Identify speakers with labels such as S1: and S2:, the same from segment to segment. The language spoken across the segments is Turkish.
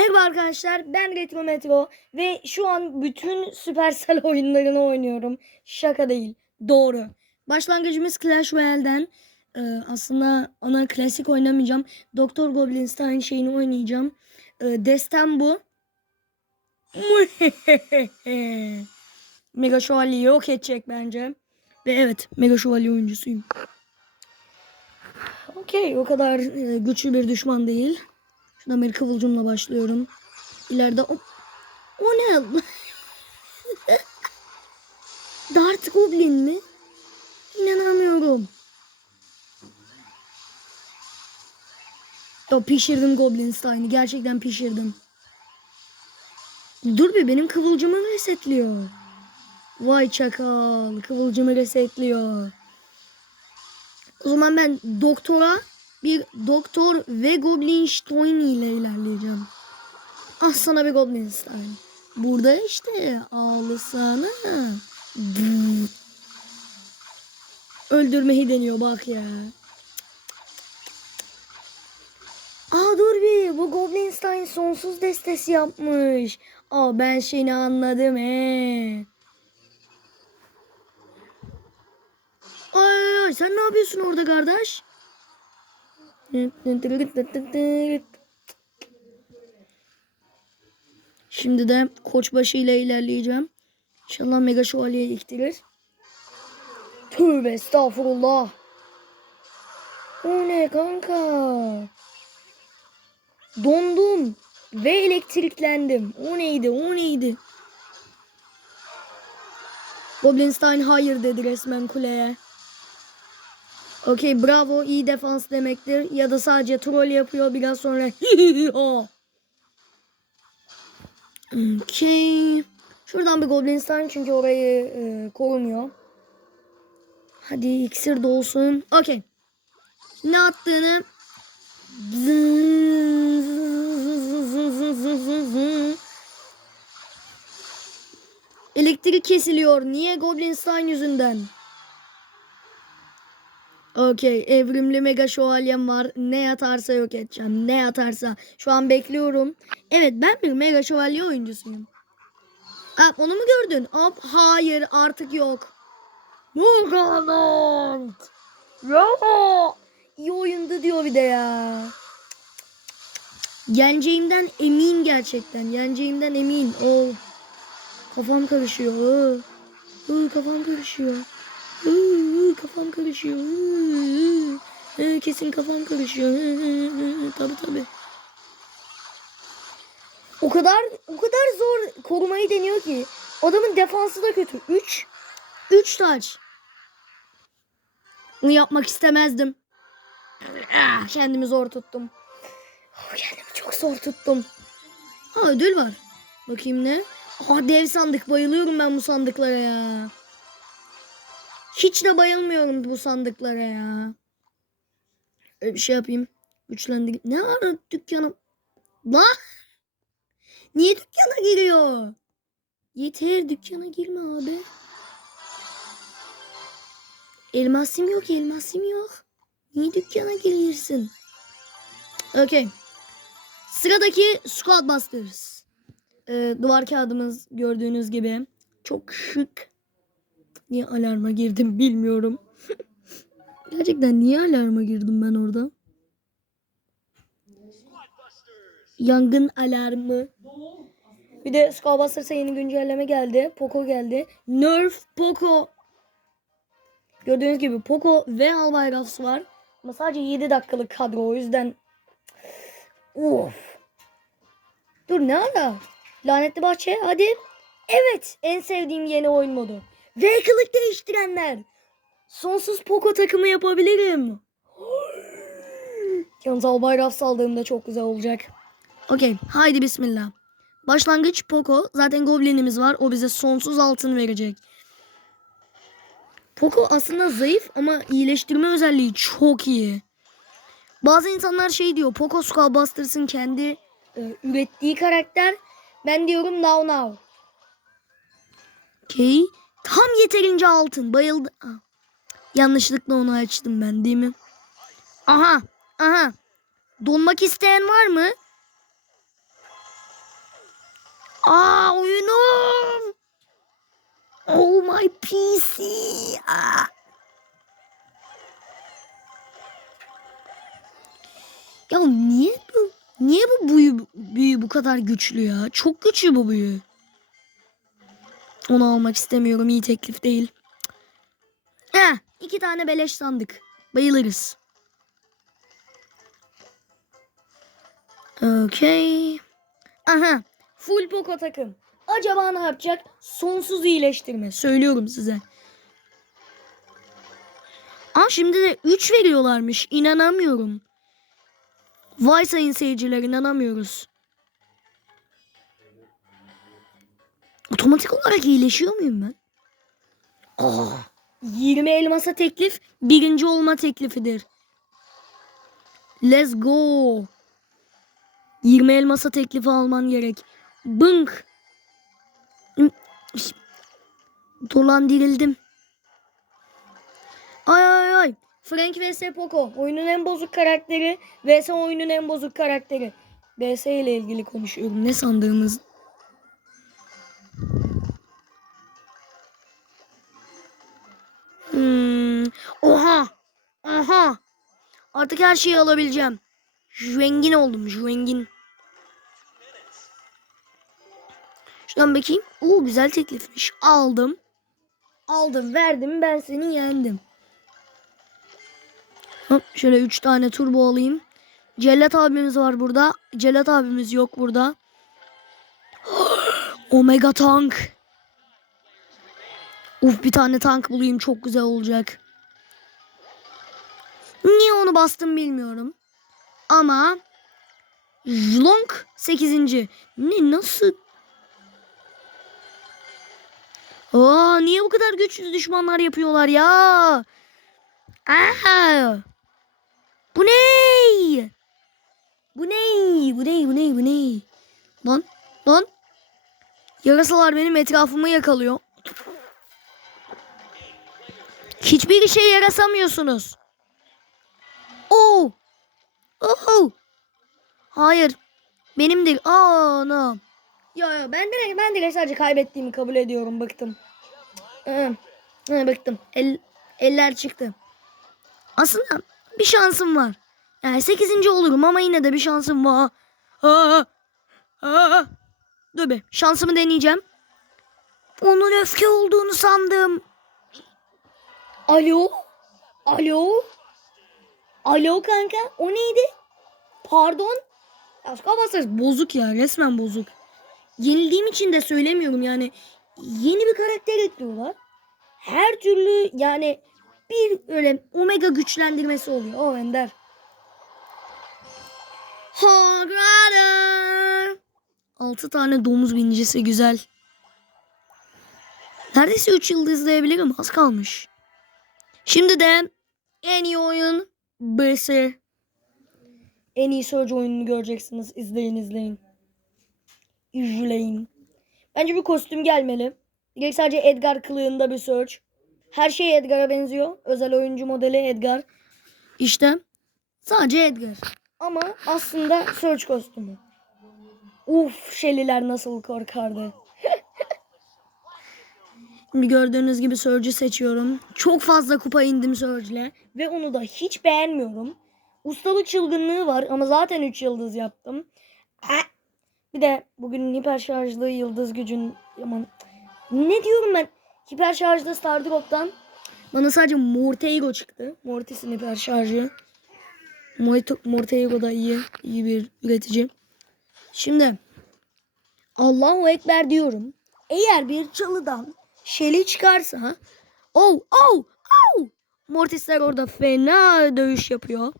S1: Merhaba arkadaşlar ben Retro Metro ve şu an bütün Supercell oyunlarını oynuyorum. Şaka değil doğru. Başlangıcımız Clash Royale'den. Ee, aslında ana klasik oynamayacağım. Doktor Goblinstein şeyini oynayacağım. Ee, destem bu. Mega Şövalyeyi yok edecek bence. Ve evet Mega Şövalye oyuncusuyum. Okey o kadar e, güçlü bir düşman değil. Şuradan bir kıvılcımla başlıyorum. İleride o, o ne? Dart Goblin mi? İnanamıyorum. Ya pişirdim Goblin Stein'i. Gerçekten pişirdim. Dur bir benim kıvılcımı resetliyor. Vay çakal. Kıvılcımı resetliyor. O zaman ben doktora bir doktor ve Goblin Stein ile ilerleyeceğim. Ah sana bir Goblin Stein. Burada işte ağlasana. Öldürmeyi deniyor bak ya. Aa dur bir bu Goblin Stein sonsuz destesi yapmış. Aa ben şeyini anladım he. Ay, ay sen ne yapıyorsun orada kardeş? Şimdi de koçbaşı ile ilerleyeceğim. İnşallah mega şövalye iktirir. Tövbe estağfurullah. O ne kanka? Dondum ve elektriklendim. O neydi? O neydi? Goblinstein hayır dedi resmen kuleye. Okey bravo iyi defans demektir. Ya da sadece troll yapıyor biraz sonra. Okey. Şuradan bir Goblinstein çünkü orayı e, korumuyor. Hadi iksir dolsun. Okey. Ne attığını Elektrik kesiliyor. Niye Goblinstein yüzünden? Okey. Evrimli mega şövalyem var. Ne yatarsa yok edeceğim. Ne yatarsa. Şu an bekliyorum. Evet ben bir mega şövalye oyuncusuyum. Hop onu mu gördün? Hop hayır artık yok. Mugalant. Ya. İyi oyundu diyor bir de ya. Yeneceğimden emin gerçekten. Yeneceğimden emin. Oh. Kafam karışıyor. Oh. Oh, kafam karışıyor. Kafam karışıyor. Oh, kesin kafam karışıyor. Tabi tabi. O kadar o kadar zor korumayı deniyor ki. Adamın defansı da kötü. 3 3 taç. Bunu yapmak istemezdim. Ah, kendimi zor tuttum. Oh, kendimi çok zor tuttum. Ha ödül var. Bakayım ne? Aa dev sandık. Bayılıyorum ben bu sandıklara ya. Hiç de bayılmıyorum bu sandıklara ya. Öyle bir şey yapayım. Güçlendir. Ne var dükkanım? La? Niye dükkana giriyor? Yeter dükkana girme abi. Elmasım yok elmasım yok. Niye dükkana giriyorsun? Okey. Sıradaki Squad Busters. Ee, duvar kağıdımız gördüğünüz gibi. Çok şık. Niye alarma girdim bilmiyorum. Gerçekten niye alarma girdim ben orada? Yangın alarmı. Bir de Squad Busters'a yeni güncelleme geldi. Poco geldi. Nerf Poco. Gördüğünüz gibi Poco ve Albayrakс var. Ama sadece 7 dakikalık kadro o yüzden. Of. Dur ne ara? Lanetli bahçe hadi. Evet en sevdiğim yeni oyun modu. Kılık değiştirenler. Sonsuz Poco takımı yapabilirim. Yalnız Albayrakс aldığımda çok güzel olacak. Okey haydi bismillah. Başlangıç Poco. Zaten Goblin'imiz var. O bize sonsuz altın verecek. Poco aslında zayıf ama iyileştirme özelliği çok iyi. Bazı insanlar şey diyor. Poco Skullbusters'ın kendi e, ürettiği karakter. Ben diyorum now now. Okey. Tam yeterince altın. Bayıldı. Yanlışlıkla onu açtım ben değil mi? Aha. Aha. Donmak isteyen var mı? Aa oyunum. Oh my PC. Aa. Ya niye bu niye bu büyü, büyü bu kadar güçlü ya? Çok güçlü bu büyü. Onu almak istemiyorum. iyi teklif değil. Heh, iki tane beleş sandık. Bayılırız. Okey. Aha. Full Poco takım. Acaba ne yapacak? Sonsuz iyileştirme. Söylüyorum size. Aa şimdi de 3 veriyorlarmış. İnanamıyorum. Vay sayın seyirciler inanamıyoruz. Otomatik olarak iyileşiyor muyum ben? Aa, 20 elmasa teklif birinci olma teklifidir. Let's go. 20 elmasa teklifi alman gerek. Bınk. Dolandırıldım. Ay ay ay. Frank vs Poco. Oyunun en bozuk karakteri vs oyunun en bozuk karakteri. BS ile ilgili konuşuyorum. Ne sandığınız? Artık her şeyi alabileceğim. Zengin oldum. Zengin. Şuradan bakayım. Oo güzel teklifmiş. Aldım. Aldım verdim ben seni yendim. Hop, şöyle 3 tane turbo alayım. Cellat abimiz var burada. Cellat abimiz yok burada. Omega tank. Uf bir tane tank bulayım çok güzel olacak. Onu bastım bilmiyorum. Ama Jlonk 8. Ne nasıl? Aa niye bu kadar güçlü düşmanlar yapıyorlar ya? Aa! Bu ne? Bu ne? Bu ne? Bu ne? Bu ne? Lan lan. Yarasalar benim etrafımı yakalıyor. Hiçbir işe yarasamıyorsunuz. Hayır. Benimdir. Aa, no. Ya ya ben direkt ben direkt sadece kaybettiğimi kabul ediyorum. Bıktım. Hı, bıktım. El, eller çıktı. Aslında bir şansım var. Yani 8. olurum ama yine de bir şansım var. Aa, aa. Dur be şansımı deneyeceğim. Onun öfke olduğunu sandım. Alo? Alo? Alo kanka o neydi? Pardon? Aşka basarız. Bozuk ya resmen bozuk. Yenildiğim için de söylemiyorum yani. Yeni bir karakter ekliyorlar. Her türlü yani bir öyle omega güçlendirmesi oluyor. O Ender. Hograda. 6 tane domuz binicisi güzel. Neredeyse 3 yıl izleyebilirim. Az kalmış. Şimdi de en iyi oyun BS. En iyi Surge oyununu göreceksiniz. İzleyin izleyin. İzleyin. Bence bir kostüm gelmeli. Direkt sadece Edgar kılığında bir Surge. Her şey Edgar'a benziyor. Özel oyuncu modeli Edgar. İşte sadece Edgar. Ama aslında Surge kostümü. Uf Shelly'ler nasıl korkardı. Şimdi gördüğünüz gibi Surge'ü seçiyorum. Çok fazla kupa indim Surge'le. Ve onu da hiç beğenmiyorum. Ustalık çılgınlığı var ama zaten 3 yıldız yaptım. Ah! Bir de bugün hiper şarjlı yıldız gücün... Aman. Ne diyorum ben? Hiper şarjlı Stardrop'tan bana sadece Mortego çıktı. Mortis'in hiper şarjı. Mort- Mortego da iyi. iyi bir üretici. Şimdi Allahu Ekber diyorum. Eğer bir çalıdan şeli çıkarsa oh oh oh Mortisler orada fena dövüş yapıyor.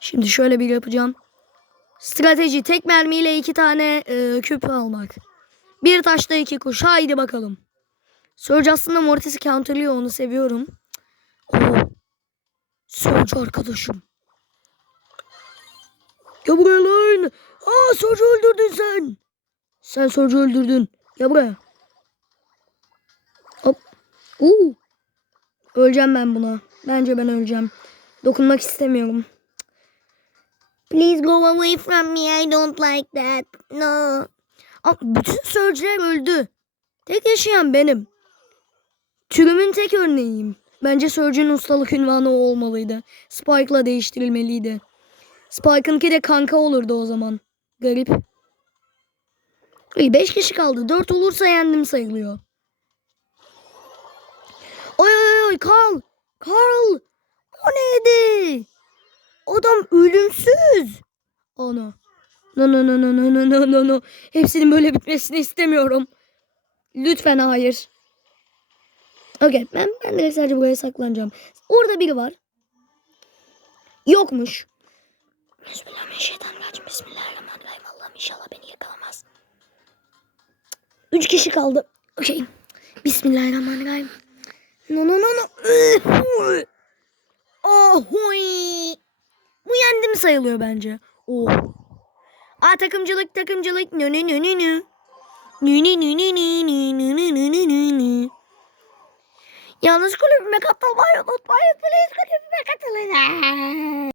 S1: Şimdi şöyle bir yapacağım. Strateji tek mermiyle iki tane e, küp almak. Bir taşta iki kuş. Haydi bakalım. Surge aslında Mortis'i counterlıyor onu seviyorum. Oo. Surge arkadaşım. Gel buraya lan. Aa Surge'u öldürdün sen. Sen Surge'u öldürdün. Gel buraya. Hop. Oo. Öleceğim ben buna. Bence ben öleceğim. Dokunmak istemiyorum. Please go away from me. I don't like that. No. Aa, bütün Surge'ler öldü. Tek yaşayan benim. Türümün tek örneğiyim. Bence Surge'ün ustalık ünvanı o olmalıydı. Spike'la değiştirilmeliydi. Spike'ınki de kanka olurdu o zaman. Garip. İyi 5 kişi kaldı. 4 olursa yendim sayılıyor. Oy oy oy Carl. Carl. O neydi? Adam ölümsüz. Ana. No no no no no no no no no. Hepsinin böyle bitmesini istemiyorum. Lütfen hayır. Okey ben, ben direkt sadece buraya saklanacağım. Orada biri var. Yokmuş. Bismillahirrahmanirrahim. Bismillahirrahmanirrahim. Allah'ım inşallah beni yakalamaz. Üç kişi kaldı. Okey. Bismillahirrahmanirrahim. No no no no. Oh huy. Bu yendim sayılıyor bence. Oh. Aa takımcılık takımcılık. Nü nü nü nü nü. Nü nü nü nü nü nü nü nü nü nü nü nü. Yalnız kulübüme katılmayı unutmayın. Please kulübüme katılın.